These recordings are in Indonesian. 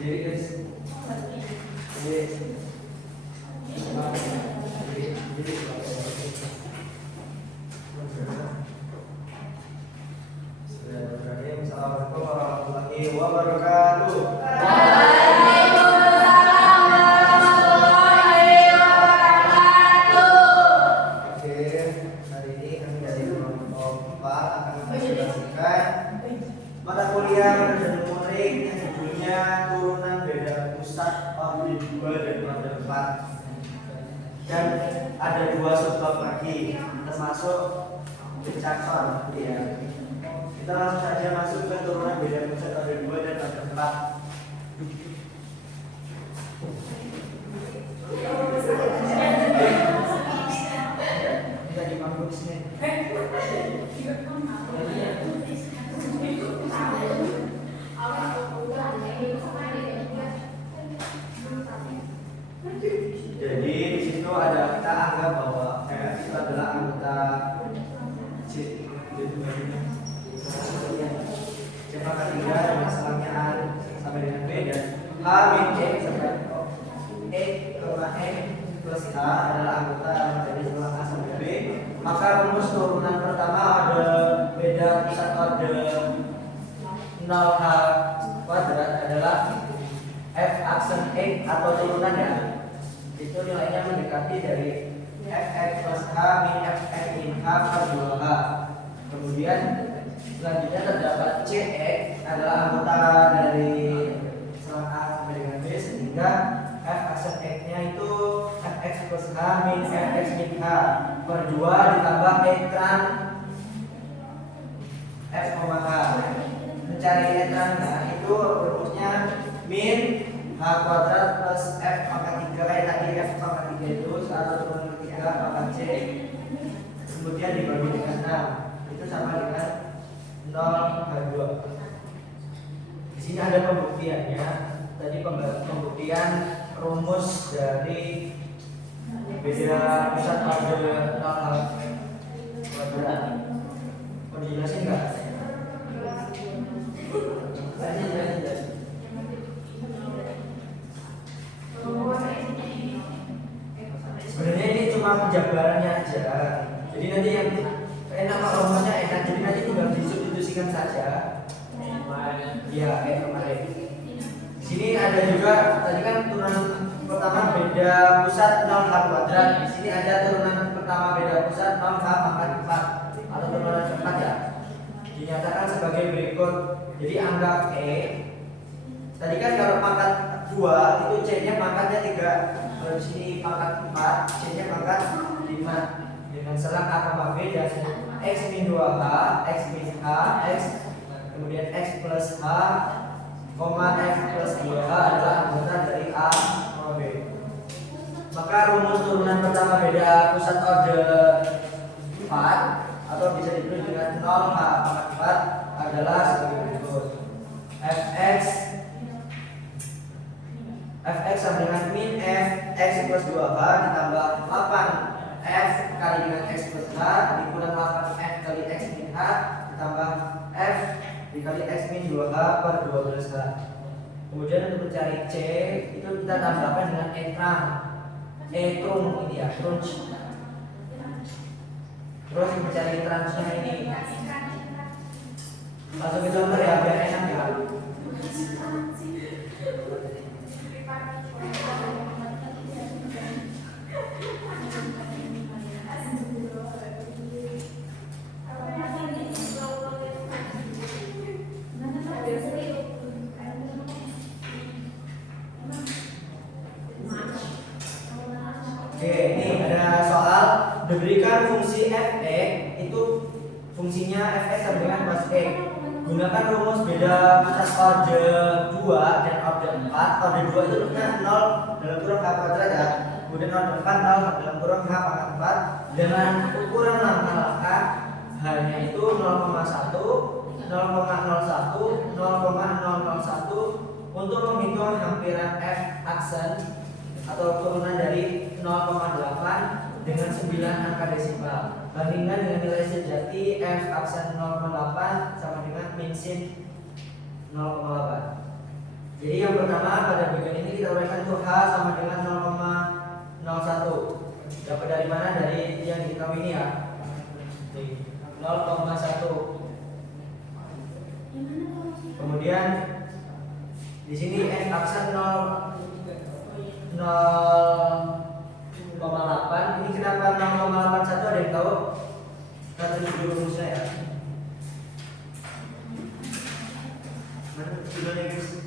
Assalamualaikum warahmatullahi wabarakatuh. Mata kuliah dan murid yang judulnya turunan beda pusat orde 2 dan orde 4, dan ada 2 subbab lagi termasuk pencakar ya. Kita langsung saja masuk ke turunan beda pusat orde 2 dan orde 4. Kita di panggung sini. Jadi di situ ada, kita anggap bahwa F itu adalah anggota C pangkat 3 dengan selangnya A sampai dengan B, dan H min E sampai E, N plus H adalah anggota dari selang A sampai B. Maka rumus turunan pertama ada beda pusat orde 0H kuadrat adalah F aksen X atau turunannya itu nilainya mendekati dari Fx plus H min Fx min H per 2H. Kemudian selanjutnya terdapat Cx adalah anggota dari selang A sampai dengan B, sehingga F aksen X nya itu Fx plus H min Fx min H per 2 ditambah ekran F, H. Mencari ekrannya itu rumusnya min H kuadrat plus F pangkat 3, kayak tadi F pangkat 3 itu 1 turunan 3 pangkat C, kemudian dibagi dengan 6 itu sama dengan 0/2. Di sini ada pembuktiannya. Tadi pembuktian rumus dari beda pusat orde 0H kuadrat. Mau dijelasin nggak? Sebenarnya ini cuma penjabarannya aja. Jadi nanti yang enak kalau rumusnya enak, jadi nanti tinggal disubstitusikan saja. Ya, kayak kemarin. Di sini ada juga tadi kan turunan pertama beda pusat 0H kuadrat. Di sini ada turunan pertama beda pusat 0H pangkat 4 atau turunan keempat ya. Dinyatakan sebagai berikut. Jadi anggap E. Tadi kan kalau pangkat 2 itu C-nya pangkatnya 3. Kalau di sini pangkat 4, C-nya pangkat 5. Dengan selang A, B dan X min 2H, X min H, X, kemudian X plus H, X plus 2H adalah anggota dari A, B. Maka rumus turunan pertama beda pusat orde 4 atau bisa ditulis dengan 0H pangkat 4 adalah sebagai berikut. Fx sama dengan min F X plus 2H ditambah 8 F kali dengan X plus H dikurang 8 F kali X min H ditambah F dikali X min 2H per 12H. Kemudian untuk mencari C itu kita tambahkan dengan ekran ekrum ini ya, crunch. Terus mencari transnya ini langsung ke gambar ya biar enak ya. Oke, ini ada soal diberikan fungsi f(x) itu fungsinya f(x) sama dengan cos x. Gunakan rumus beda pusat orde 2 dan orde 4. Orde 2 itu rumusnya 0 dalam kurung H kuadrat ya. Kemudian orde 4 0 dalam kurung H pangkat 4 dengan ukuran langkah H-nya itu 0,1, 0,01, 0,001 untuk menghitung hampiran f aksen atau turunan dari 0,8 dengan 9 angka desimal. Bandingkan dengan nilai sejati f aksen 0,8 sama dengan min sin 0,8. Jadi yang pertama pada bagian ini kita uraikan tuh H sama dengan 0,01. Dapat dari mana? Dari yang diketahui ini ya. 0,1. Kemudian di sini F aksen 0,8. Ini kenapa 0,81? Ada yang tahu? Kita tunjuk dulu rumusnya ya. Mana judulnya guys?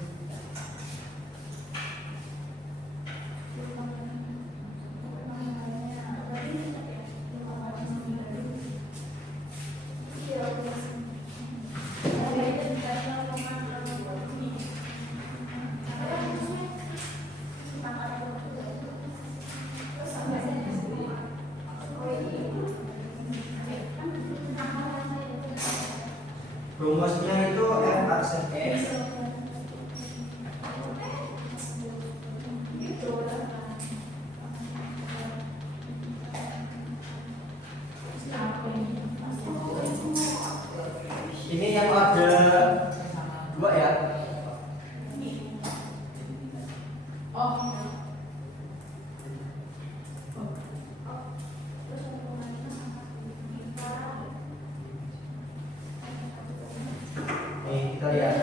Rumusnya itu F aksen X ini yang ada 2 ya. Nih kita lihat.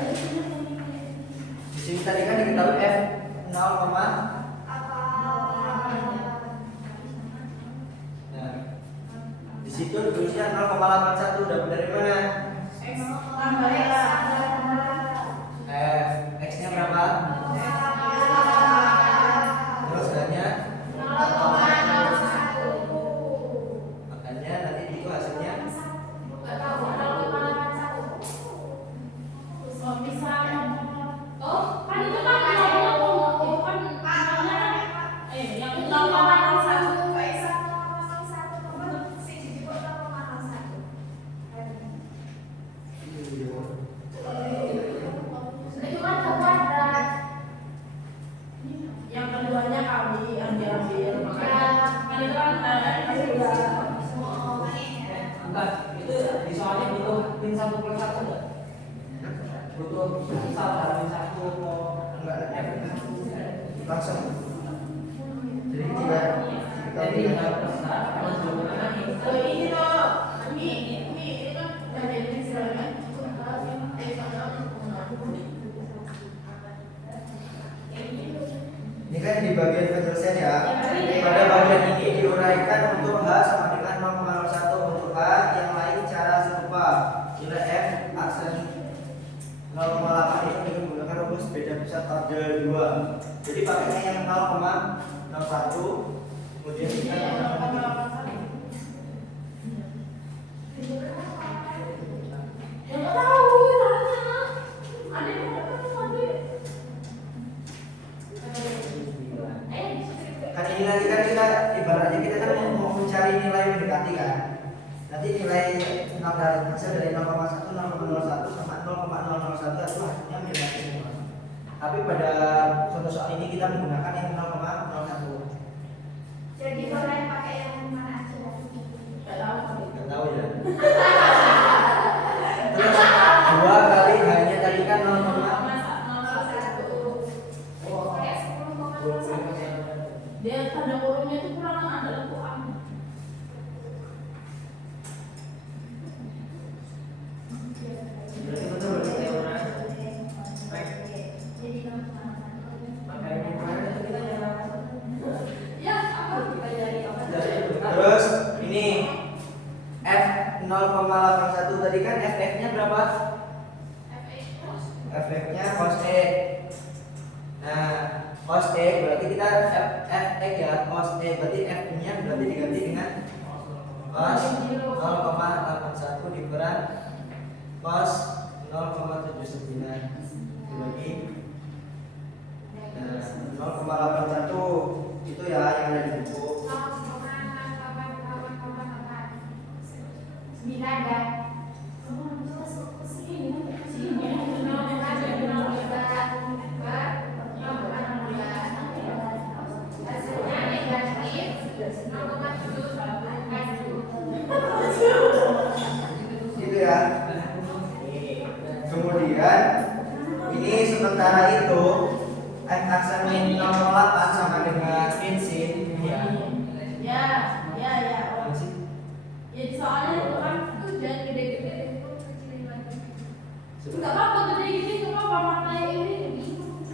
Di sini tadi kan diketahui F 0, nah di situ tulisnya 0,81. Dapat dari mana? X nya berapa? Terus hanya 0,01. Makanya nanti itu hasilnya itu di soalnya butuh pin 1 plus 1 enggak? Butuh misal dalam pin 1 enggak langsung. Jadi kita jadi enggak besar kalau jawabannya ini loh. Ini kan dari istilahnya ini kan di bagian penyelesaian ya. Pada bagian ini diuraikan untuk H sama dengan 0,01. Untuk H yang lain cara serupa. Nilai F aksen 0,8 itu dengan menggunakan rumus beda pusat order 2. Jadi pakainya yang 0,01. Kemudian kita kan ini nanti kan kita ibaratnya kita kan mau mencari nilai mendekati kan. Nanti nilai hasil dari 0,1, 0,01 sama 0,001 itu hasilnya mendekati semua. Tapi pada contoh soal ini kita menggunakan yang 0,01. Jadi kalian pakai yang mana aja? Nggak tahu ya. Terus 2 kali hanya tadi kan 0,01. dia tanda kurungnya itu kurang ada lekuan. Berarti betul berarti ya orang. Jadi Makanya kemarin itu kita jalan. Ya, apa kita jadi apa? Terus ini F 0,81 tadi kan FF-nya berapa? FF-nya cos E. Nah, cos E berarti kita FX ya, cos E berarti F-nya berarti diganti dengan cos 0,81 dikurangi cos 0,79 dibagi 0,81 itu ya yang ada di buku. 9 kan? Hasilnya negatif 0,7. Gitu ya. Kemudian Ini sementara itu f aksen min 0,8 sama dengan min sin ya. Ya. Apa sih? Ya soalnya itu kan tuh jangan gede-gede, kecilin lagi. Enggak apa-apa gede-gede, enggak apa-apa maknanya ini bingung.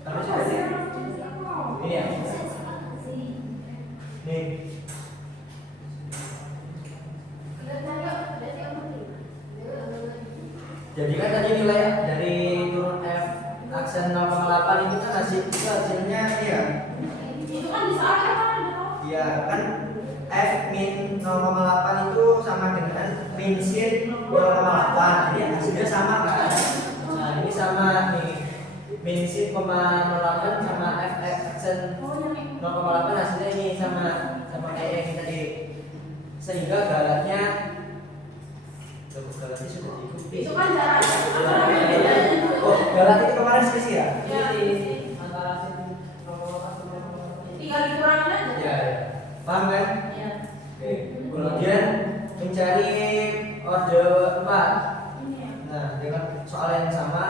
Tapi sudah ini ya. Nih. Jadi kan tadi nilai dari turun f aksen 0,8 itu kan hasilnya ya. Itu kan bisa ada kan? Iya kan f min 0,8 itu sama dengan min sin 0,8. Jadi hasilnya sama kan? Nah, ini sama nih. Min sin 0,08 sama f aksen 0,8 hasilnya ini sama kayak yang tadi. Sehingga galatnya sudah diikuti. Itu kan caranya. Oh, galat itu kemarin selisih ya? Ya, Antara sin 0,8 tinggal dikurangin aja. ya. Paham kan? Ya. Oke. Kemudian mencari orde 4. Ini ya. Nah, dengan soal yang sama,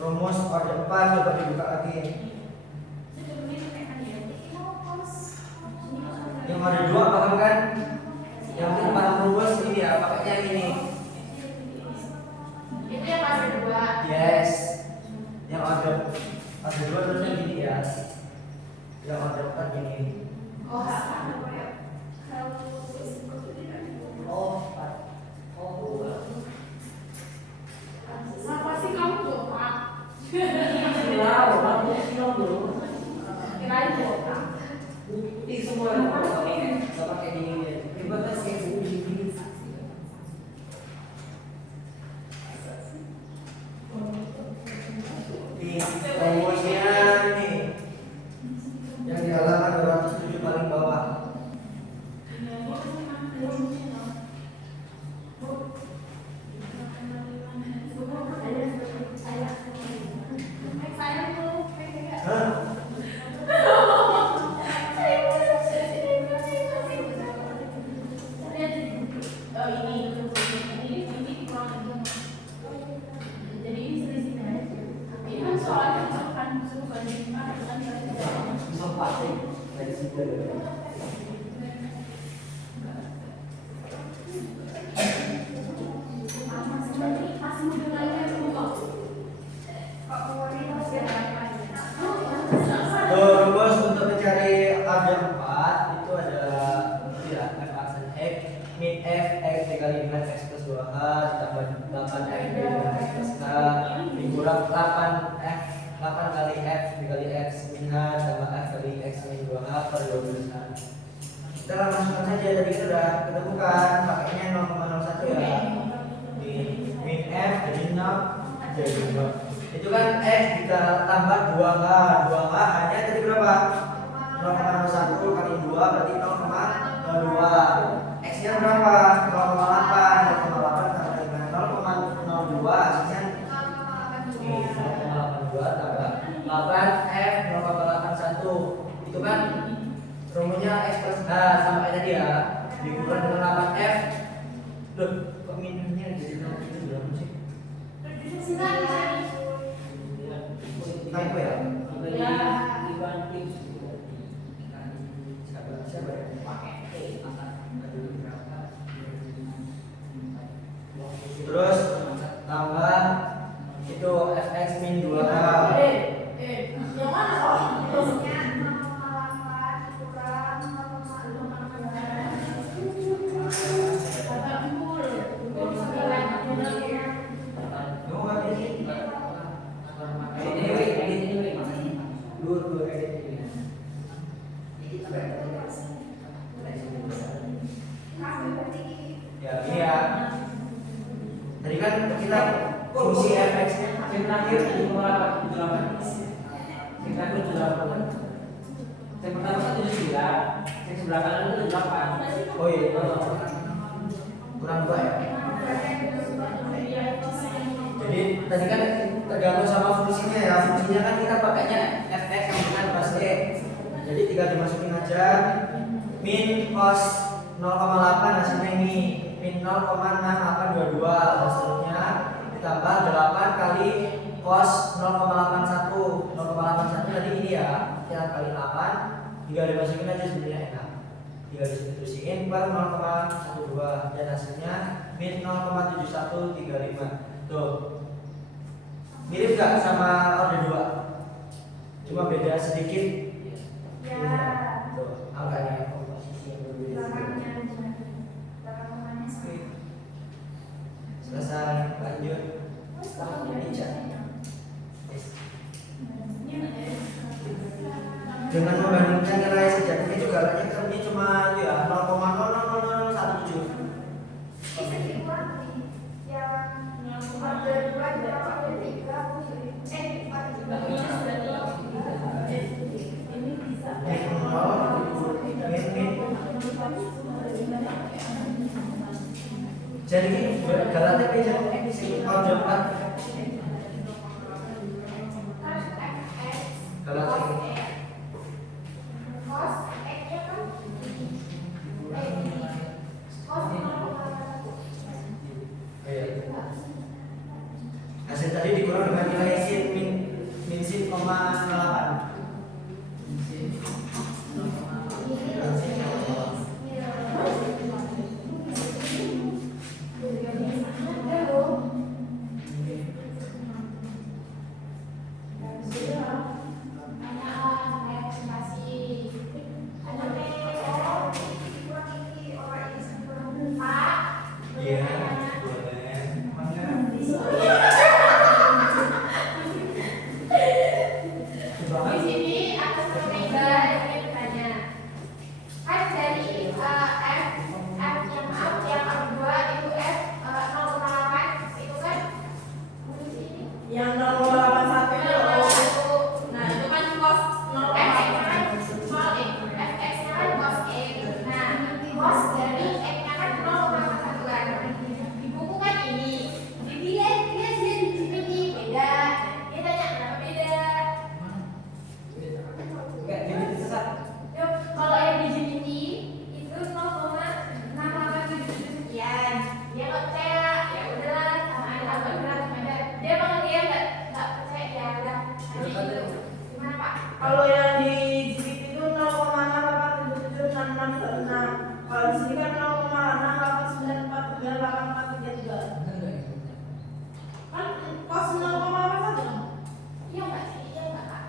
rumus orde 4 coba dibuka lagi. Yang orde 2 paham kan? Yang penting paham rumus ini ya, pakainya ini. Itu yang fase 2. Yes. Yang orde 2 terusnya gini ya. Yang orde 4 gini. Oh, Kenapa sih kamu bohong? Kirain bohong. Ini semua nggak pakai gini. Ribetnya sih gini. Ini rumusnya ini yang di halaman 207 paling bawah. Hah? Bisa pasti dari situ. Rumus untuk mencari orde 4 itu ada ya f aksen x min f x dikali dengan x plus 2h ditambah 8 f dengan x plus h dikurang 8 f 8 kali f dikali x min h tambah f kali x min 2h per 12h. Kita langsung saja, tadi kita sudah ketemukan pakainya 0,01 ya. Di min f jadi 6 jadi 2. Itu kan x ditambah 2h. 2h hanya tadi berapa? 0,01 kali 2 berarti 0,02. X nya berapa? 0,8. 0,8 tambah dengan 0,02 hasilnya ini 0,82 tambah 8 f 0,81. Itu kan rumusnya x plus h sama kayak tadi ya, dikurang dengan 8 f. Loh, kok minusnya jadi 0 itu berapa sih? Typo ya? Siapa ya? Terus tambah itu fx min 2h. Yang mana soal? Ya, ini ya. Tadi kan kita fungsi fx-nya yang terakhir di berapa? 8. Yang terakhir 8. Yang pertama kan 79, yang sebelah kanan itu 8. oh iya, kurang 2 ya. Jadi tadi kan tergantung sama fungsinya ya. Fungsinya kan kita pakainya fx dengan pas e. Jadi tinggal dimasukin aja min cos 0,8 hasilnya ini. min 0,6822 dan seterusnya ditambah 8 kali cos 0,81. 0,81 tadi ini ya, kita kali 8, tinggal dimasukin aja sebenarnya enak. Tinggal disubstitusiin per 0,12 dan hasilnya min 0,7135. Tuh. Mirip gak sama orde 2? Cuma beda sedikit. Ya. Tuh, angkanya komposisi yang berbeda. Belakangnya aja. Belakang rumahnya sama. Selesai, lanjut. Ija. Dengan membandingkan nilai sejatinya juga banyak termnya cuma itu ya 0,00017. Jadi galatnya beda sing orde 4. Galatnya hasil tadi dikurang dengan nilai sin min sin 0,08. Iya, boleh. Di sini aku coba ini bertanya. Kan dari yang kedua itu F 0,8 itu kan di sini. Yang 0,81 itu Satu. nah itu kan cos F-nya 0,81. kan small x, F-nya kan cos x. Nah, cos dari x-nya kan 0,1 kan. Di buku kan ini. Dia di sini beda. Dia tanya kenapa beda. Kayak gini sesat. Yuk, kalau yang di Gemini itu 0,687 sekian. Dia nggak percaya, ya udahlah, sama ada apa berat ada. Dia emang dia nggak percaya ya udah. Nanti itu gimana Pak? Kalau yang di GPT itu 0,6877666. Kalau di sini kan 0,689498433. Kan cos 0,81. Iya nggak sih? Iya nggak Kak?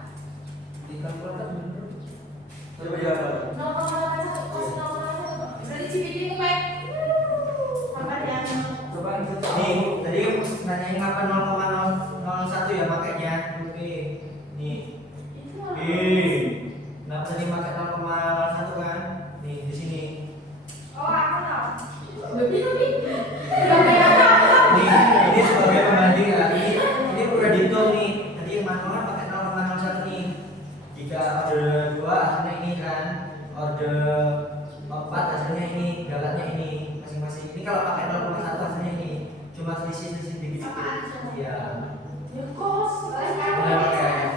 Dikalkulkan bener. Coba jawab. 0,81 cos 0,1. Berarti GPT itu kayak Apa yang Coba itu. Nih, tadi nanyain ngapa 0,001 ya makanya. Oke. Nih. itu Nah, tadi pakai 0,01 kan? Nih, di sini. oh aku tahu. lebih? Nih, ini sebagai pembanding ya. Ini udah dihitung nih. Tadi yang manual pakai 0,01 nih. Jika orde 2 hasilnya ini kan, orde 4 hasilnya ini, galatnya ini masing-masing. Ini kalau pakai 0,1 hasilnya ini. Cuma selisih dikit-dikit. Iya. Ya cos. Boleh pakai.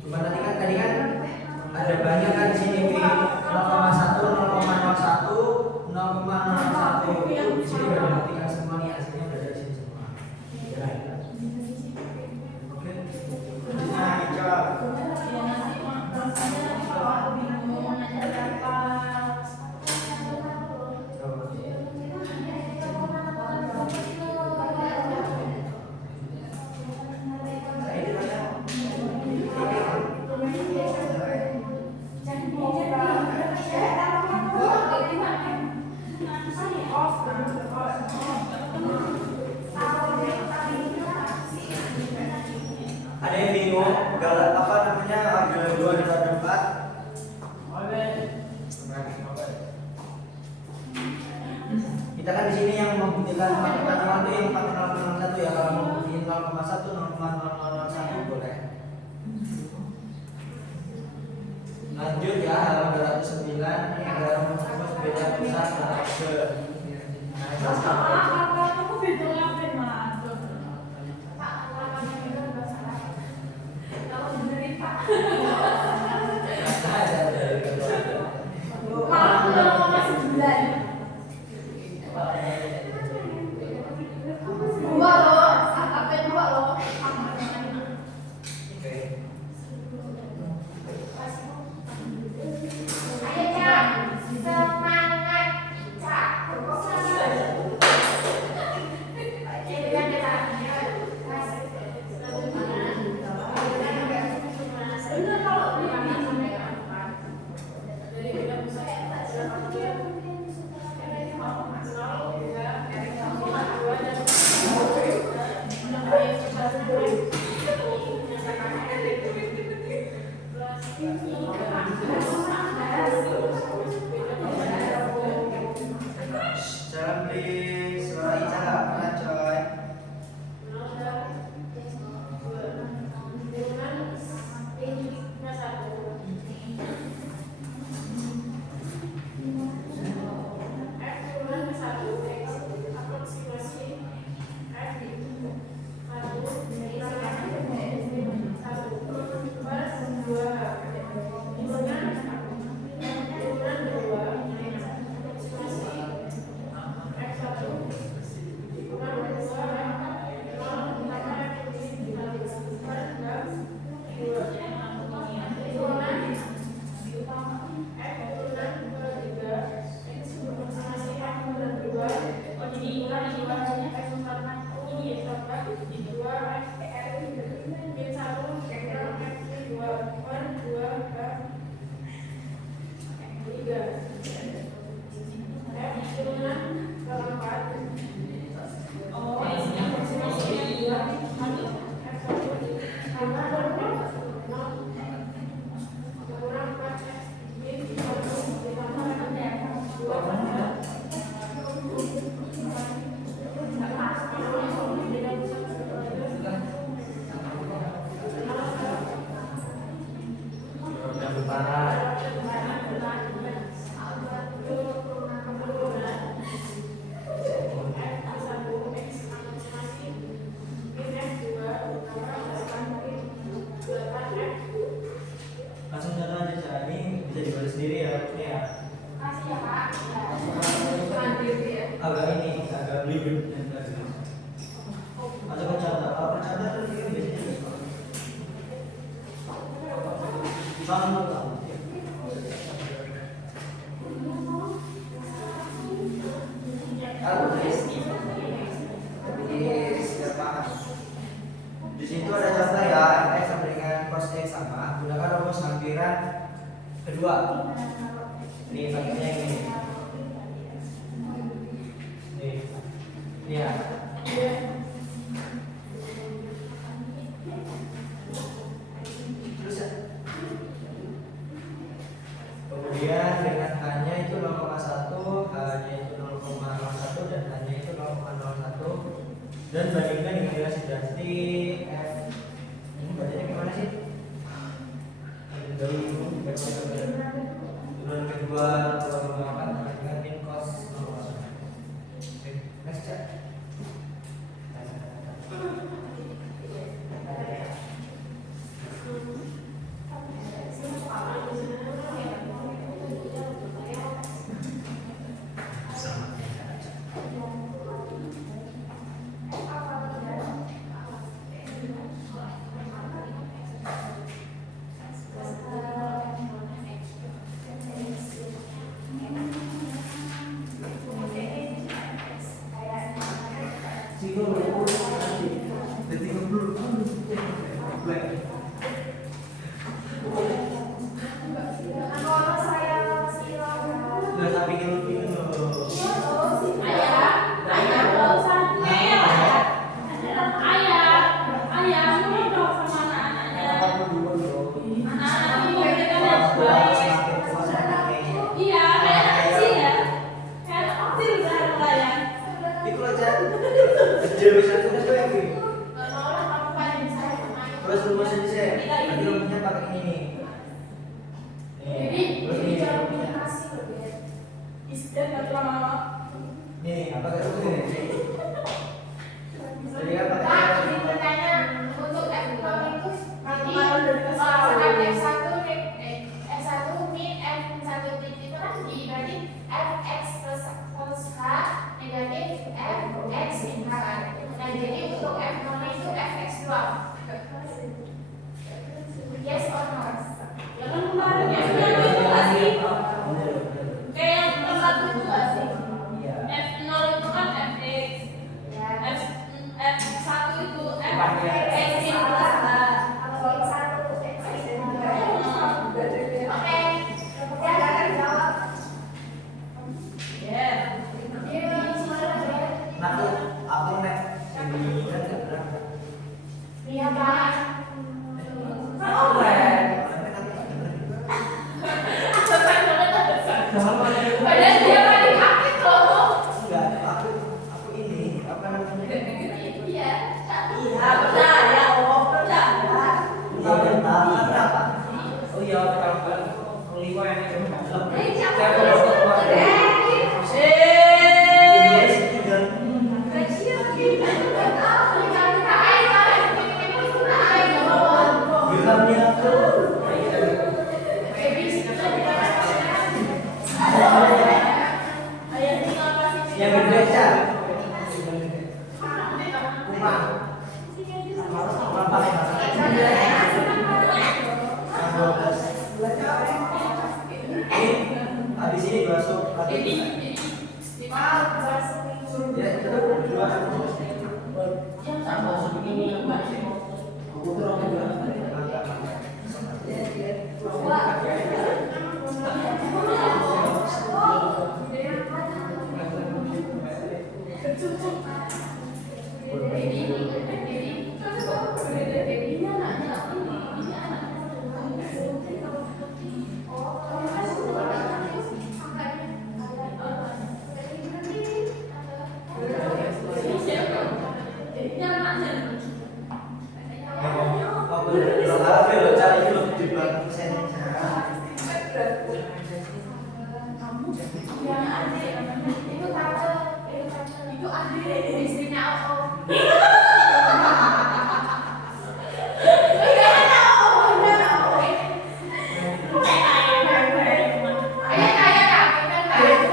Cuma tadi kan ada banyak kan di sini Wi. 0,1, 0,01, 0,01. Di sini udah dibuktikan semua nih hasilnya udah dari sini semua. Oke. Nah, jawab. Ya nanti rasanya nanti kalau aku bingung mau nanya berapa. Ada yang bingung galat apa namanya orde 2 dan orde 4? Kita kan di sini yang membuktikan pakai manual itu yang pakai 0,01 ya. Kalau mau buktiin 0,1, 0,001 boleh. Lanjut ya halaman 209 ini ada rumus beda besar antara orde. Nah, ini Mas sekarang. aku beda ngapain Mas? Pak, namanya itu nggak salah. Kalau benerin Pak. Nah, ada dari kedua. agak ini, agak belibet. Ada bercanda, kalau bercanda itu dia biasanya bisa. Contoh kamu. Kalau ini siapa? Di situ ada contoh ya, x sama dengan cos x sama. Gunakan rumus lampiran kedua. Ini pakainya yang ini. Ini ya. Terus ya. Kemudian dengan h-nya itu 0,1, h-nya itu 0,01 dan h-nya itu 0,01 dan bandingkan dengan nilai drastik f. Ini bacanya gimana sih? Turunan kedua 0,4 dengan min cos 0,1. Oke, next cek. Nggak tapi pilih dulu. Itu aja. Jadi bisa tulis kayak gini. Terus rumusnya sih, nanti rumusnya pakai ini nih. Terus ini rumusnya. Nih, apa kayak rumusnya nih? Jadi kan pakai Untuk F0 itu nanti F1 min F1 titik itu kan berarti Fx plus H negatif Fx min H kan. Nah jadi untuk F0 itu Fx doang. Yes or no? Jangan kemarin ya, sudah itu nggak sih? Kayak yang tempat itu nggak sih? Iya. F0 itu kan Fx, F1 itu Fx min plus H. Kalau satu X dan Oke, ya akan jawab. Ya. Nah, aku nek ini kan nggak berangkat. Iya Pak. Padahal dia paling aktif loh. Enggak, aku ini apa namanya? Iya. Percaya, oh percaya. Iya, bentar, kenapa? Oh iya, kalau kan kelima yang itu dalam. Siapa? Saya kalau Yang gede aja. Kumang. Kumang pakai bahasa habis ini masuk lagi. Ya, itu dua. sama segini aku tuh orang juga. Ayo,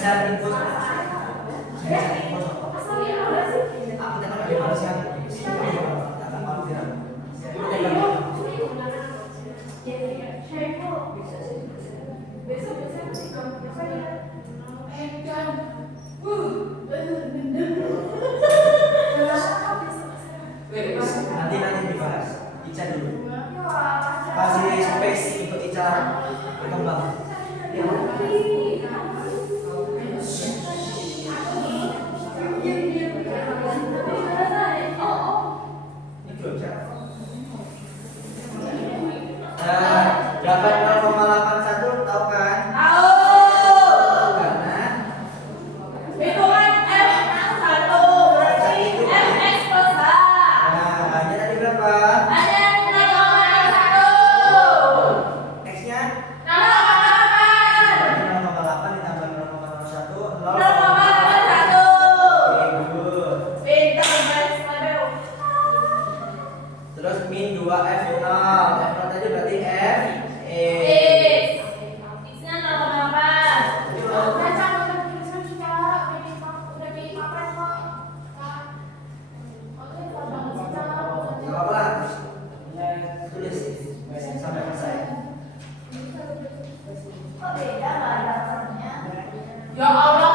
bisa input. Saya input. Aku tekan di mana sih? Akan mau tidak. Nanti dibahas. Ica dulu. Kasih space untuk Ica berkembang. Dapat 0,81 tahu kan? Karena Hitungan F1 berarti Fx plus H. hanya tadi berapa? Ada 0,1. X-nya 0,8. 0,8 ditambah 0,01 0,81. good. Pintar guys, waduh. Terus min 2F 0. F 0 tadi berarti F E. X-nya 0,8. Jadi kalau nggak apa-apa lah, tulis sampai selesai. Ya Allah.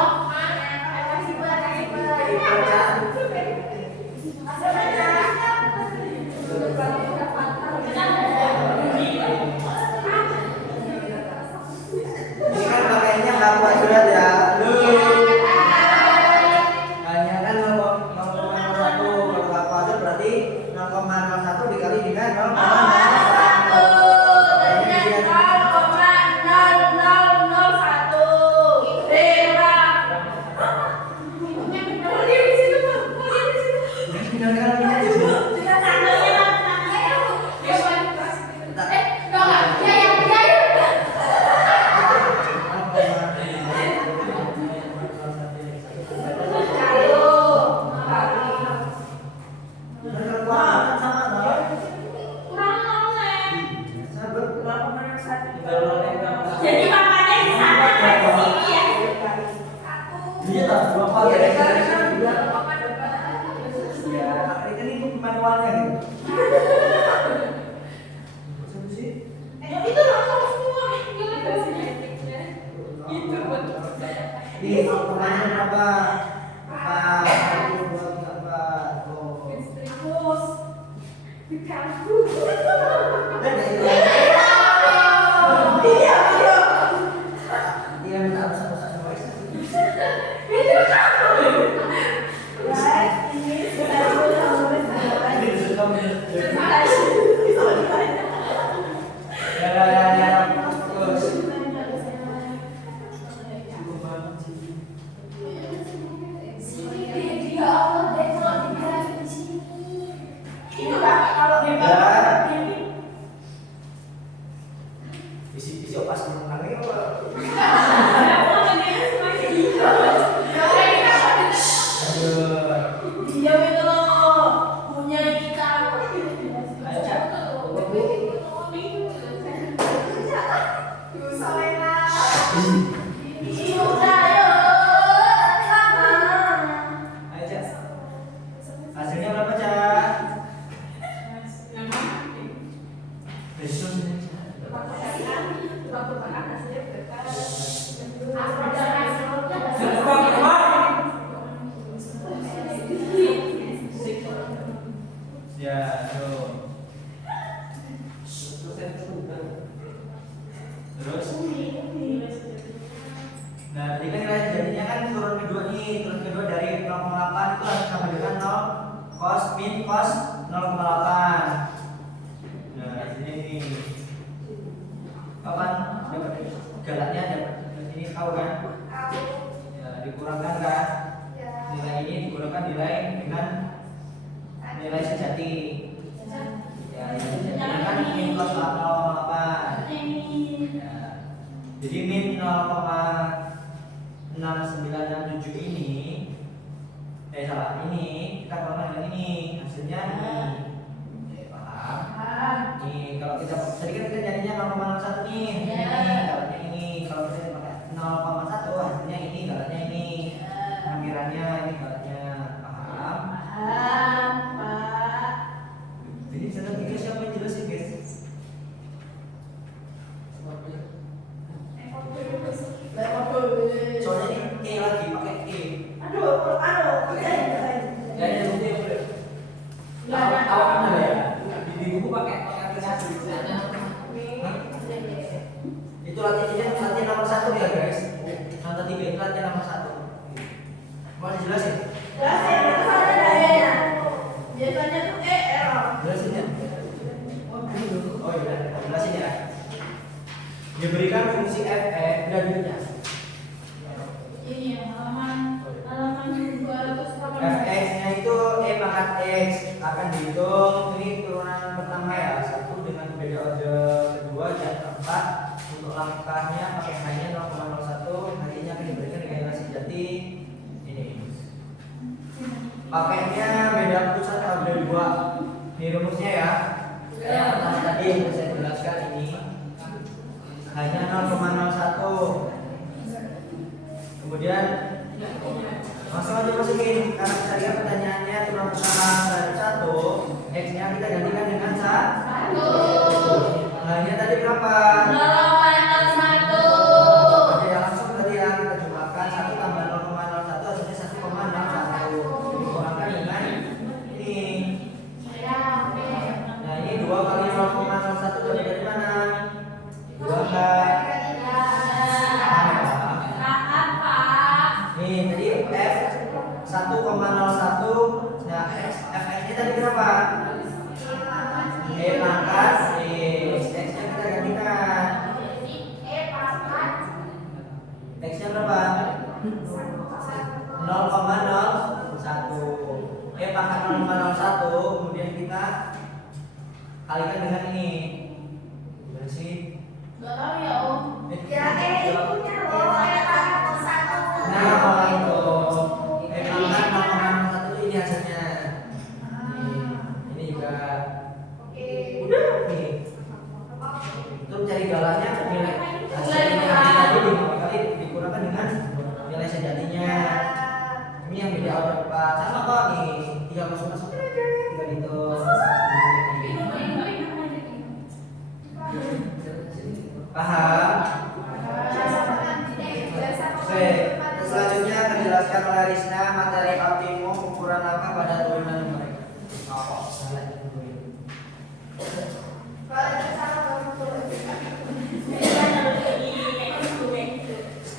Ini kan pakainya nggak kuadrat ya. Hanya kan 0,01. Kalau nggak kuadrat berarti 0,01 dikali dengan 0,01. Jadi makanya di sana ada sini ya. Iya lah, dua kali ya. Ya, ini manualnya gitu. Itu langsung semua. Itu Ini pemainnya berapa? 4, 1, 2, 3, 4. Oh. Dan dia minta rusak-rusak semua isi. Ini disuruh kamu. Ya, bagus. Cukup banget sih. Visi opas menangnya dia itu loh punya kita. hasilnya berapa, Cak? Ya, tuh. Terus? Nah, tadi kan nilai jadinya kan turun kedua nih. Turun kedua dari 0,8 itu harus sama dengan 0 cos min cos 0,8. Nah, hasilnya ini. Kapan dapat galatnya dapat ini tahu kan? Ya, dikurangkan kan? Nilai ini digunakan nilai dengan nilai sejati. Ya, nilai sejati kan min cos 0,8. Ya. Jadi min 0,6967 ini ini kita keluarkan dengan ini hasilnya ini. Oke, paham? Nih kalau kita tadi kan kita jadinya 0,01 nih. Ini galatnya ini. Kalau kita pakai 0,1 hasilnya ini galatnya deduksi FX gradunya. Ini ya, halaman 200. Fx-nya itu E pangkat X akan dihitung ini turunan pertama ya, 1 dengan beda order kedua dan keempat. Untuk langkahnya pakai hanya 0,01, harinya akan diberikan dengan nilai sejati ini. Pakainya beda pusat order 2. Ini rumusnya ya. Yang pertama tadi yang saya jelaskan ini hanya 0,01. Kemudian langsung aja masukin karena kita lihat pertanyaannya turunan pertama dari 1, X-nya kita gantikan dengan 1. Hanya tadi berapa? 0,01. Oke, ya langsung tadi ya kita jumlahkan 1 tambah 0,01 hasilnya 1,01. Dikurangan dengan ini. Nah ini 2 kali 0,01 dapat dari mana? 2 kan? Nih tadi F 1,01. Nah F-nya tadi berapa? E pangkat X-nya kita gantikan. X-nya berapa? 0,01. E pangkat 0,01 kemudian kita kalikan dengan ini. Gimana sih? Gak tahu ya Om. Nah, kalau itu E pangkat 0,01 itu ini hasilnya. Ini juga udah nih. Untuk cari galanya nilai hasilnya tadi dikali dikurangkan dengan nilai sejatinya. Ini yang beda order 4 sama kok nih. Tinggal masuk aja, tinggal itu. Paham? Oke, selanjutnya akan dijelaskan oleh Rizna materi optimum ukuran langkah pada turunan numerik. Oh, salah dulu.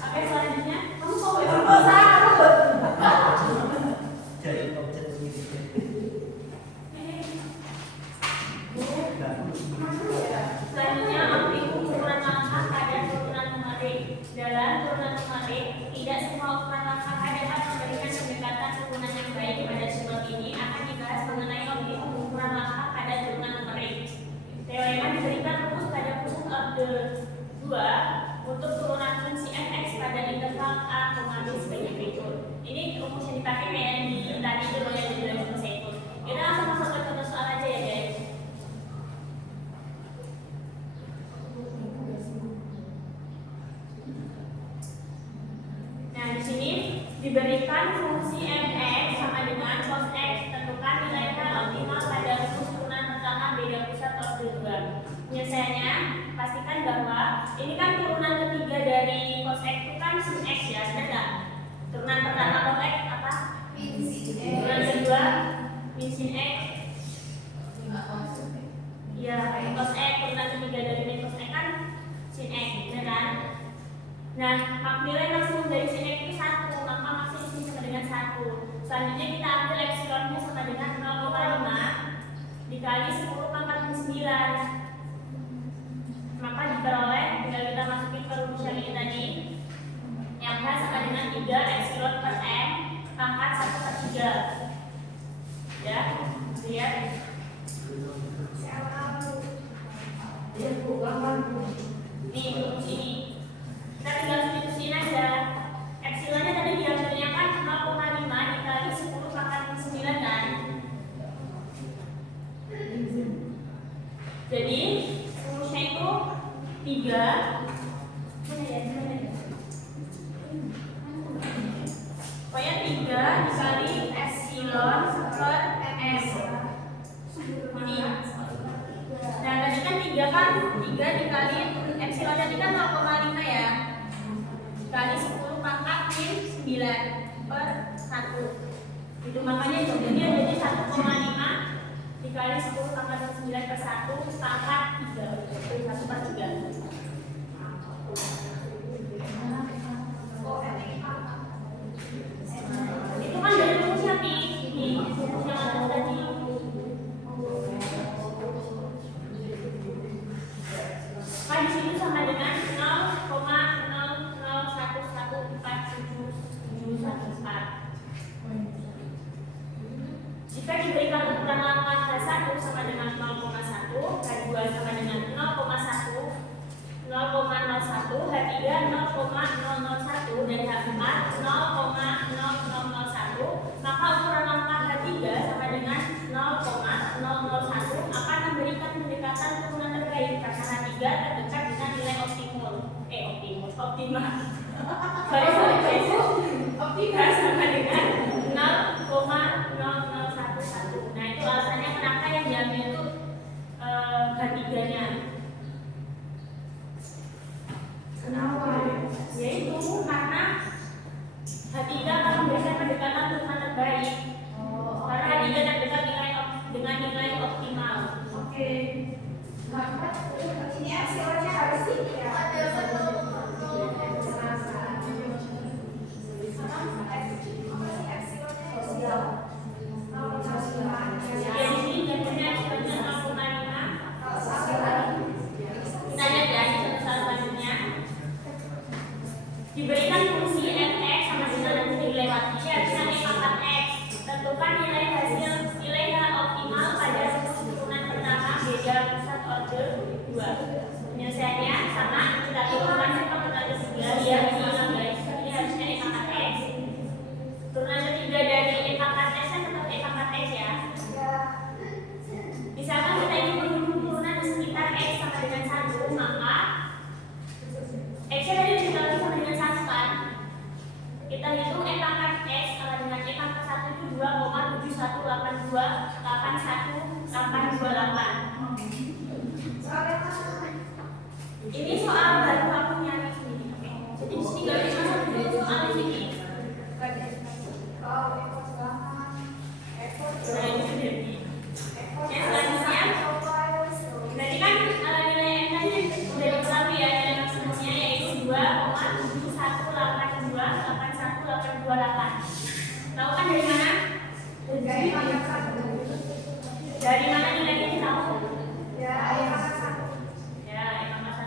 Oke, selanjutnya kamu mau Jadi objek begini. Selanjutnya, optimum ukuran langkah pada turunan numerik. Dalam turunan numerik, tidak semua ukuran langkah dapat memberikan pendekatan turunan yang baik pada surat ini. Akan dibahas mengenai optimum ukuran langkah pada turunan numerik. Teorema diberikan rumus pada pusat order 2 untuk turunan fungsi fx pada interval a, b sebagai berikut. Ini rumus yang dipakai kayak yang di tadi itu loh, yang dijelaskan saya itu. Kita langsung masuk ke contoh soal aja ya guys. Nah, di sini diberikan fungsi fx sama dengan cos x. Tentukan nilai H optimal pada rumus turunan pertama beda pusat order 2. Penyelesaiannya, pastikan bahwa ini kan turunan ketiga dari cos x itu kan sin x ya, benar nggak? Turunan pertama cos x apa? Turunan kedua min sin x. Ya, cos x. Turunan ketiga dari min cos x kan sin x, benar kan? Nah, nilai maksimum dari sin x itu 1, maka maksimum ini sama dengan 1. Selanjutnya kita ambil epsilonnya sama dengan 0,5 dikali 10 pangkat 9. Maka diperoleh, tinggal kita masukin ke rumus yang ini tadi, yang H sama dengan 3 epsilon per M pangkat 1/3. Ya, lihat. Nih, rumus ini kita tinggal substitusiin aja. Epsilonnya tadi diambilnya kan 0,5 dikali 10 pangkat 9 kan. Jadi rumusnya itu 3. Pokoknya 3 dikali epsilon per S. Ini. Nah tadi kan 3 kan 3 dikali epsilon tadi kan 0,5 ya. Dikali 10 pangkat min 9 per 1. Itu makanya jadi 1,5 dikali 10 pangkat 9 per 1 pangkat 3. 1/3. Itu kan dari rumusnya nih. Ini rumusnya ada tadi. Nah di sini sama dengan 0,5 dan H4 0,0001, maka ukuran langkah H3 sama dengan 0,001 akan memberikan pendekatan turunan terbaik karena H3 terdekat dengan nilai optimal. Optimal. Sorry guys. Optimal sama dengan 0,0011. Nah, itu alasannya kenapa yang diambil itu H3-nya. Kenapa? Yaitu karena H3 akan memberikan pendekatan turunan terbaik. Karena H3 terdekat dengan nilai optimal. Oke. Maka ini hasilnya harus sih ya. Ya, di sini jadinya hasilnya 0,5. Kita lihat ya di soal selanjutnya. Diberikan fungsi fx sama dengan nanti dilewati harusnya x pangkat x. Tentukan nilai hasil nilai H optimal pada rumus turunan pertama beda pusat order 2. Penyelesaiannya sama, kita turunkan pangkat order 3 ya sama guys. Ini harusnya x pangkat x. Turunan ketiga dari x pangkat x kan tetap x pangkat x ya. Misalkan kita ingin menghitung turunan di sekitar x sama dengan 1, maka x-nya tadi dikali sama dengan 1 kan? Kita hitung x pangkat x sama dengan x pangkat 1 itu 2,71828128. Ini soal baru aku nyari ini. Jadi di sini nggak bisa satu soal di sini. Yang selanjutnya, berarti kan nilai n tadi sudah diketahui ya, nilai maksimumnya yaitu 2,71828128. Tahu kan dari mana? Dari mana nilainya kita tahu? Ya, yang pangkat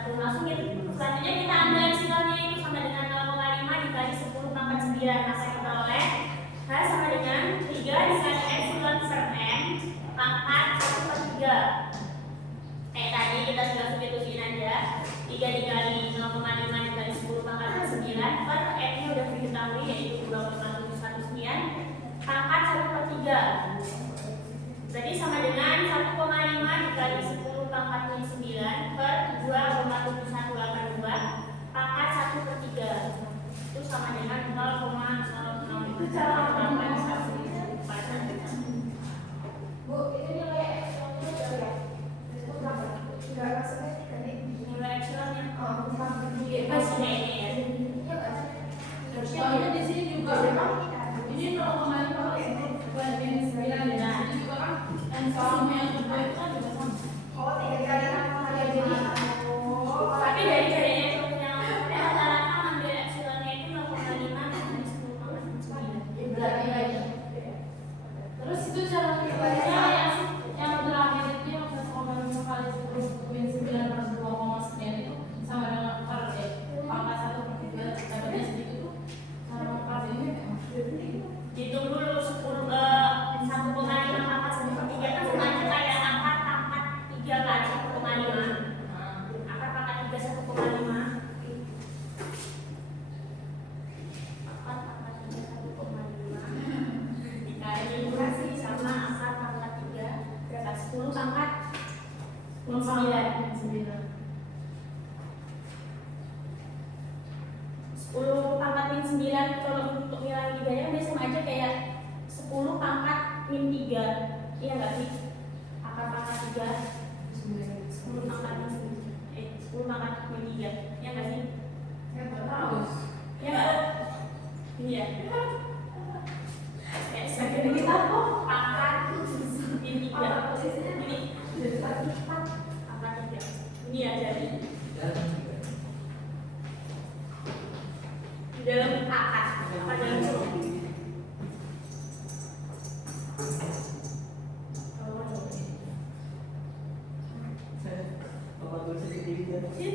1 langsung gitu. Selanjutnya kita ambil epsilonnya itu sama dengan 0,5 dikali 10 pangkat 9. Maka kita oleh H sama dengan 3 dikali epsilon per n pangkat 1/3. Tadi kita sudah substitusiin aja. 3 dikali 0,5 dikali 10 pangkat 9 per n nya udah diketahui yaitu 2,719 pangkat 1/3. Berarti sama dengan 1,5 dikali 10 pangkat 9 per 2,7182 pangkat 1/3. Itu sama dengan 0,00 itu cara Bu, ini nilai epsilonnya berapa? Itu berapa? Enggak maksudnya nilai epsilonnya. Bebas Ini ya. Soalnya di sini juga ini 0,5 banding 9 ya. Ini juga kan yang sama yang kedua itu kan juga sama. Oh, 3 kali jadi. Tapi dari epsilonnya rata-rata ambil epsilonnya itu 0,5 dikali 10 pangkat 9. Berarti lagi. Terus itu cara menilainya yang terakhir itu yang 1,5 kali 10 min 9 per 2, sekian itu sama dengan pangkat 1/3 dapatnya segitu tuh sama pangkat ini Hitung dulu 1,5 pangkat 1/3 kan sama aja kayak angka pangkat 3 kan 1,5. Angka pangkat 3 1,5. Angka pangkat 3 1,5 dikali sama angka pangkat 3 berapa? 10 pangkat 9. 10 pangkat min 9 kalau untuk nilai 3 nya biasa sama aja kayak 10 pangkat min 3. Iya nggak sih? Akar pangkat 3 10 pangkat min 10 pangkat min 3. Iya nggak sih? yang terus Iya nggak? Iya. Sebagai kita kok pangkat min 3. Ini pangkat 3. Ini ya jadi di dalam akar pada ini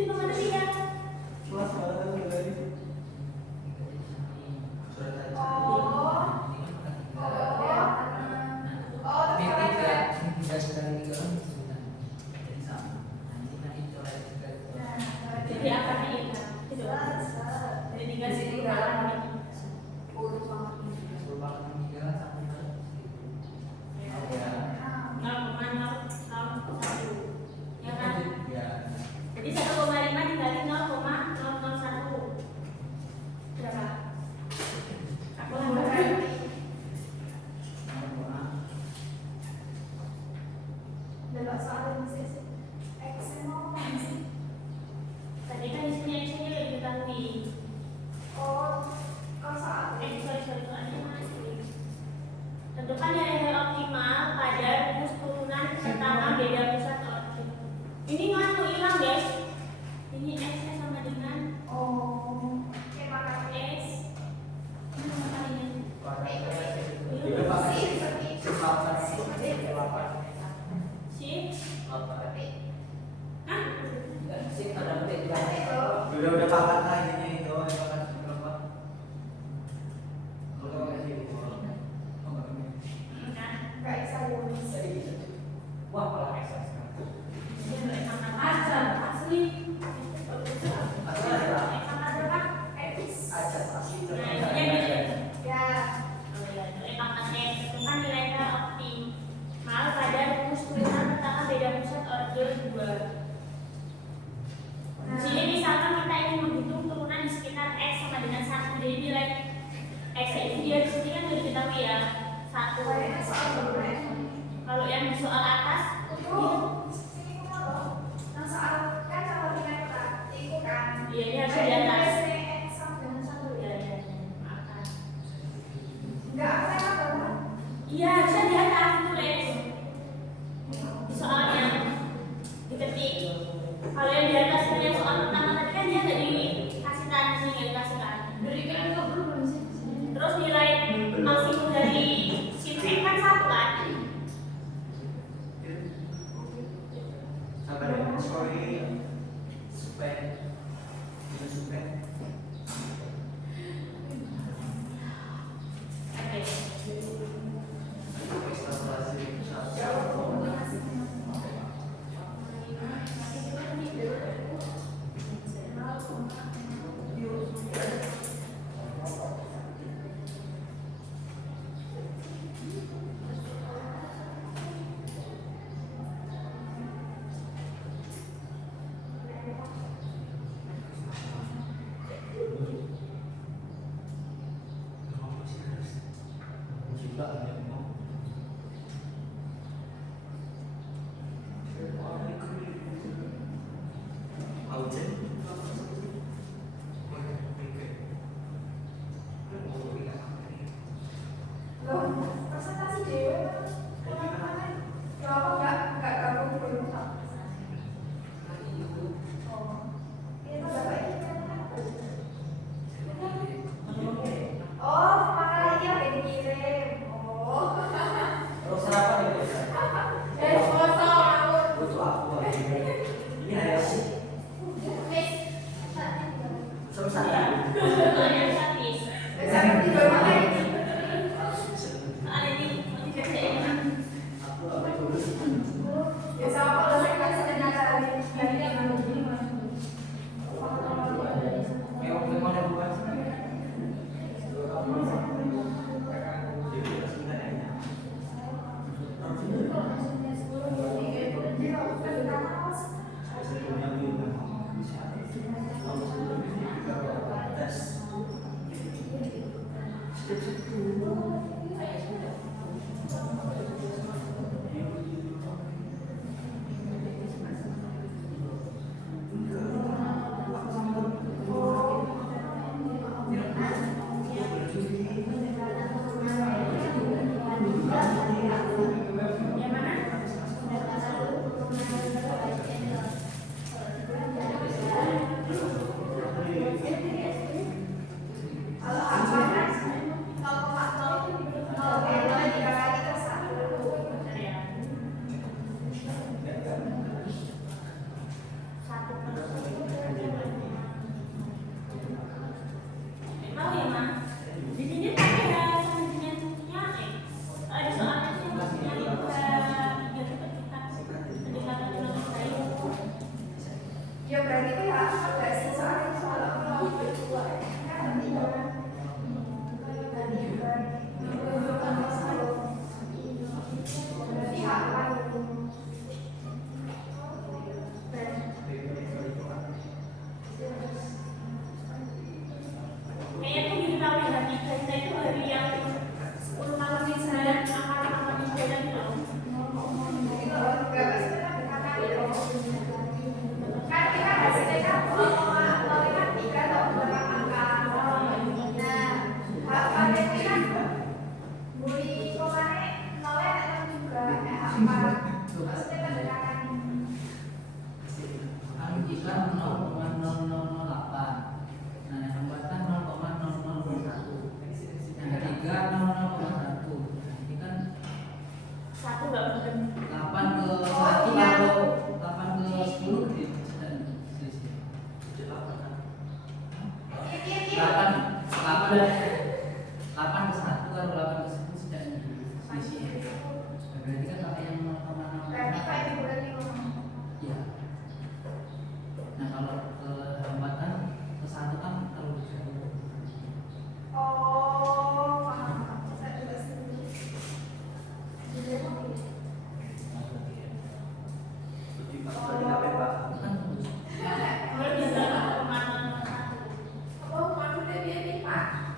nomor 3. Jadi akarnya ini. Jadi lagi ya. 1. Kalau yang di soal atas, iya ini harus di atas. Iya, iya. Atas. Iya, harusnya di atas tulis. Soalnya diketik. Kalau yang di atas punya soal pertama tadi kan dia nggak dikasih tanda sih, nggak dikasih kan. Terus nilai maksimum dari sifat kan 1 kan? Apa ya? Sorry, supaya terus apa nih? Butuh aku lagi. Ini ada sih. Selesai. Yang gratis. Soal ini motivasi. Aku apa tulis? Tahu ya, Ma? Di sini tadi ada sama dengan fungsinya ada soalnya sih fungsinya tiga tipe kita pendekatan dengan baik. Ya berarti itu ya ada sih soal berdua Kayaknya tuh gini tahu ya, kita itu dari yang 10 tahun ini sebenarnya akar-akar yang beda gitu loh. kan kita hasilnya kan 0,3 atau berapa angka. Nah, pada ini kan beli komane 0 juga apa? Maksudnya pendekatan Jika 0,0008, nah yang hambatan 0,0001, yang ketiga 0,01, ini kan 1 nggak mungkin. 8 ke 1 atau 8 ke 10 gitu. ini 8 ke 1 atau 8 ke 10 sedang selisih. Berarti kan kalau yang 0,00 berarti kayak berarti ya. Nah kalau ke hambatan ke 1 kan terlalu jauh. oh paham. Saya juga setuju. Kan Kalau dia bilang 0,01. Oh, maksudnya dia nih Pak.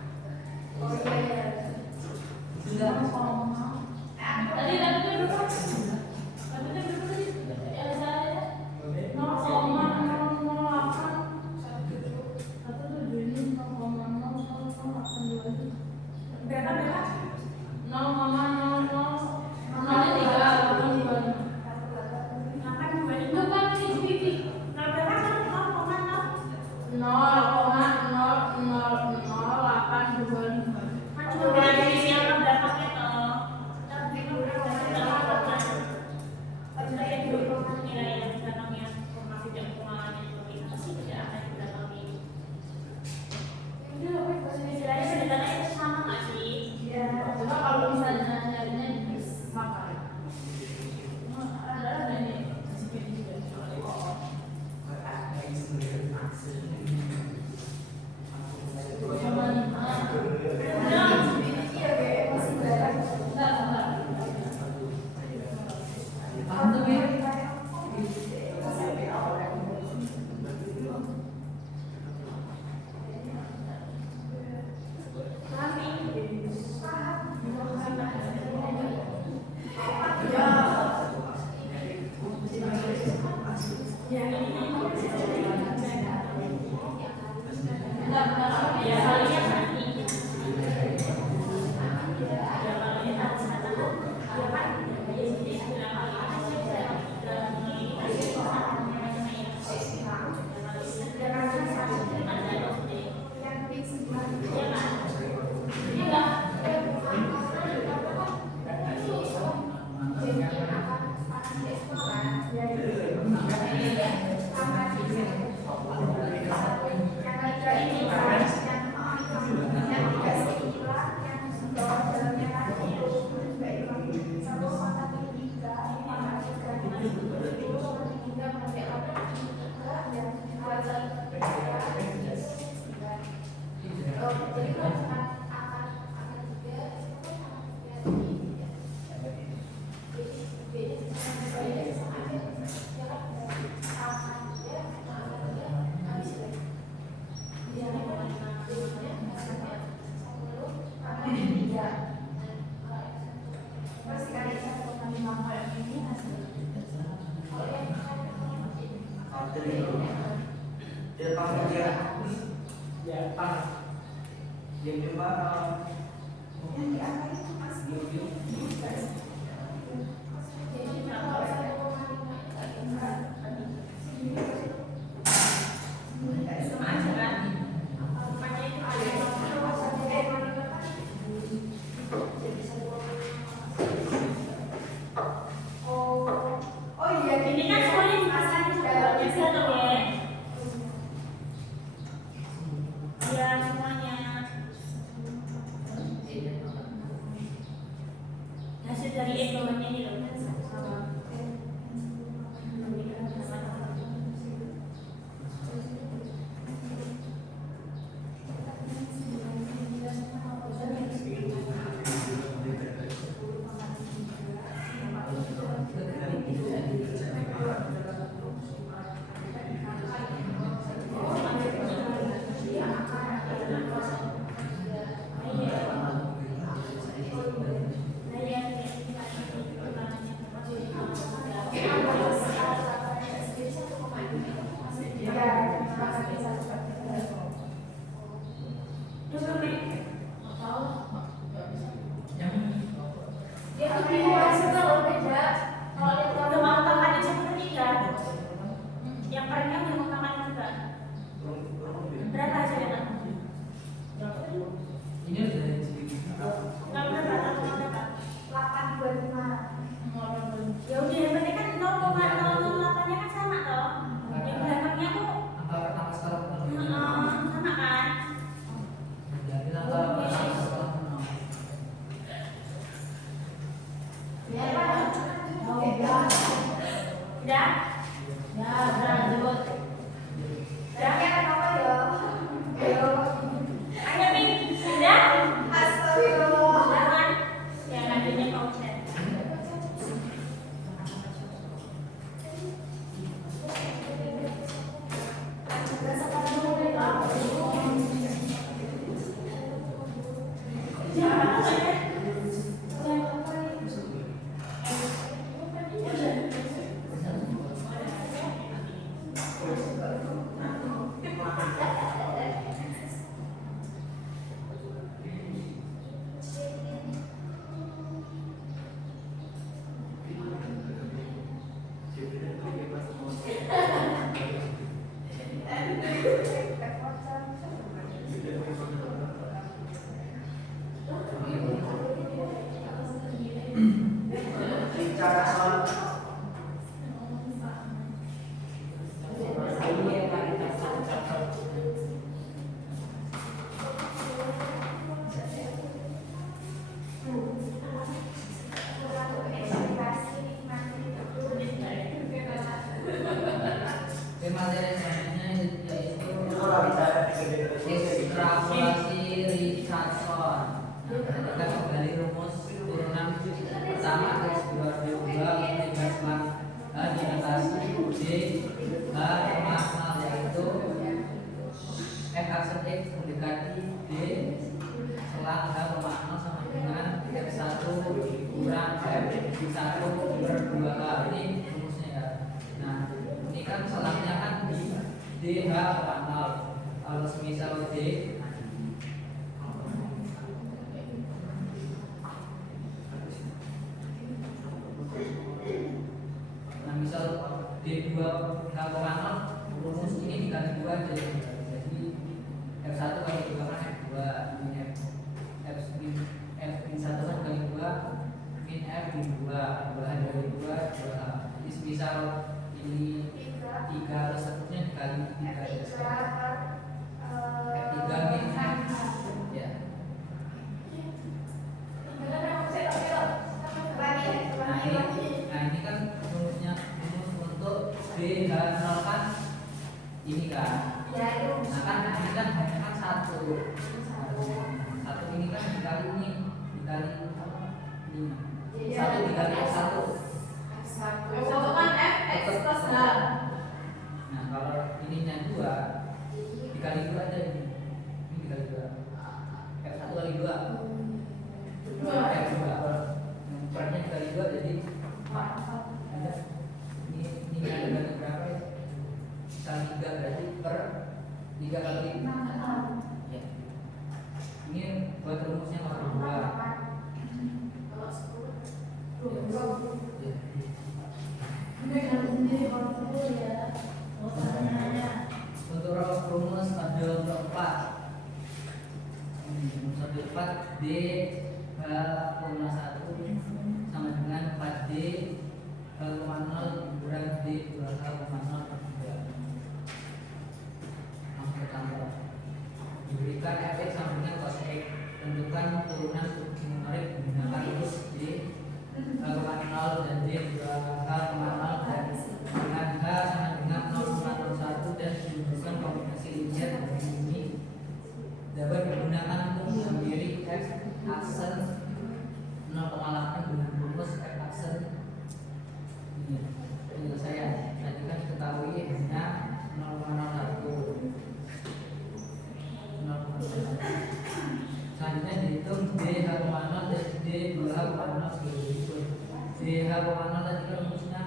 panas. Yang coba Yang di apa itu mas? Jadi Kalau 1,5 Sama aja kan? Rupanya itu ada. Oh iya, Ini kan semuanya dipasang juga bisa dong ya? Iya semuanya. Hasil dari bawahnya ini loh. Dia tuh bingung juga loh beda. Kalau dia Udah mau makan di jam ketiga. Yang kerennya udah mau makan juga. Berapa aja ya? ini udah dari sini. Nggak berapa atau berapa? 825. Ya udah yang penting kan 0,008 nya kan sama toh. Yang belakangnya tuh Angka pertama sekarang sama kan? jadi angka pertama sekarang Ya, beda. Udah? lanjut. Ya, apa ya? Ayo. Ayo Min, udah? Astagfirullah. Udah kan? Yang lanjutnya Pak Ustadz. bicara soal materi selanjutnya yaitu kalau bicara ekstrapolasi Richardson. Nah, kita kembali rumus turunan pertama garis bawah 2 selang H diatasi D H maksimal yaitu F aksen X mendekati D selang H 0 sama dengan F1 kurang F1 per 2H. Ini rumusnya ya. Nah, ini kan selangnya kan di DH 0. Kalau semisal D nah misal D2 H0 rumus ini dikali 2 aja. Jadi F1 kali 2 kan F2 min F min 1 kan kali 2 min F min 2 2H dari 2 2H. Jadi semisal ini 3 terus satunya dikali 3 F3 min F ya. Nah ini kan rumusnya rumus untuk DH0 kan ini kan. Nah kan ini kan hanya kan satu ini kan dikali ini dikali 5 satu dikali F1. Satu kan F X plus H. Nah kalau ininya 2 dikali 2 aja ini dikali 2 F1 kali 2 F2 pernya dikali 2 jadi ada ini ada kali berapa ya? Kali 3 berarti per 3 kali 5 D H,1 sama dengan 4D H,0 dikurang D 2H,0 langsung tambah. Diberikan fx sama dengan cos x. Tentukan turunan numerik menggunakan rumus D H,0 dan D 2H,0 dan dengan H sama dengan 0,01 dan dirumuskan kombinasi linear dari ini dapat digunakan untuk mengambil f aksen 0,8 dengan rumus f aksen ini penyelesaian. Tadi kan diketahui hanya 0,01. Selanjutnya dihitung D H,0 dan D 2H,0 seluruh. D H,0 tadi kan rumusnya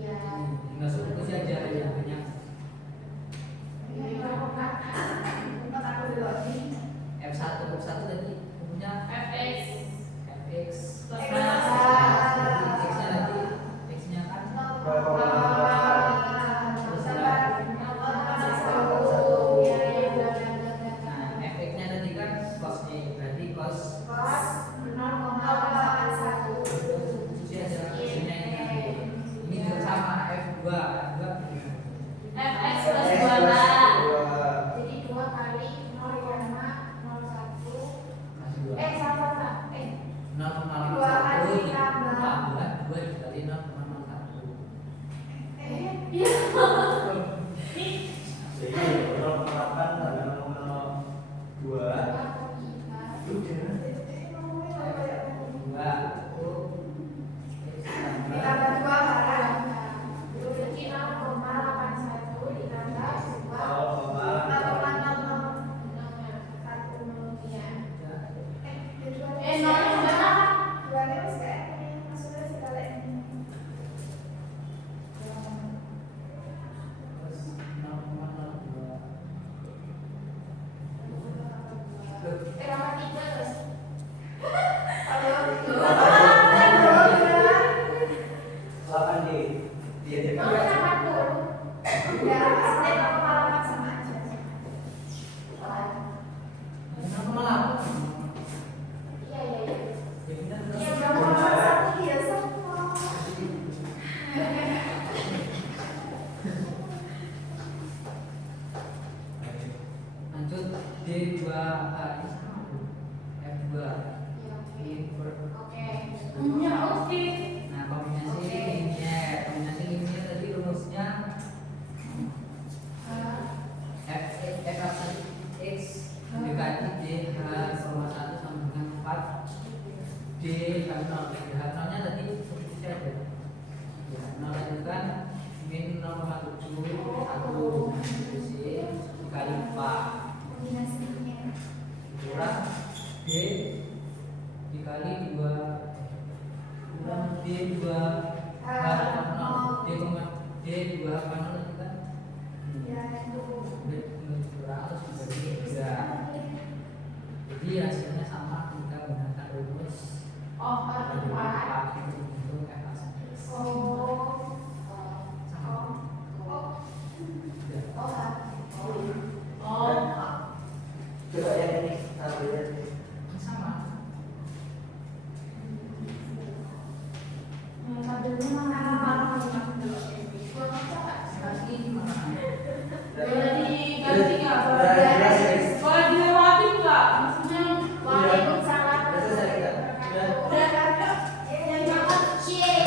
tinggal substitusi saja ya, hanya F1 tadi rumusnya fx fx plus X nya tadi X nya kan nah fx nya tadi kan cos A berarti cos substitusi aja hasilnya ini juga sama F2 fx plus 2h. Jadi 2 kali 0,01 masih 2 0,01 Dua kali ditambah tambah. 2 dikali 0,01 Jadi 0,8 tambah 0,02 ditambah 2 barang. Jadi 0,81 ditambah 8D. Dia jadi lanjut D2H ini sama tuh F2 ini Punya oke. nah kombinasi linear tadi rumusnya F aksen X mendekati D H,1 sama dengan 4 D H0 nya tadi substitusi aja ya 0 itu kan min 0,7 1 substitusi dikali 4 kurang D dikali 2 kurang D 2 H0 D 2 H0 itu kan kurang terus dibagi 3 jadi hasilnya sama kita gunakan rumus bagi 4 untuk F aksen X sama coba yang ini tabelnya. sama Boleh diganti nggak? Udah jelas, guys. Boleh dilewati nggak? Maksudnya Waalaikumsalam. Udah selesai kita. Udah. Udah, yang banget, cie.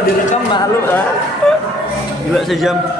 kalau direkam malu ah. Gila sejam.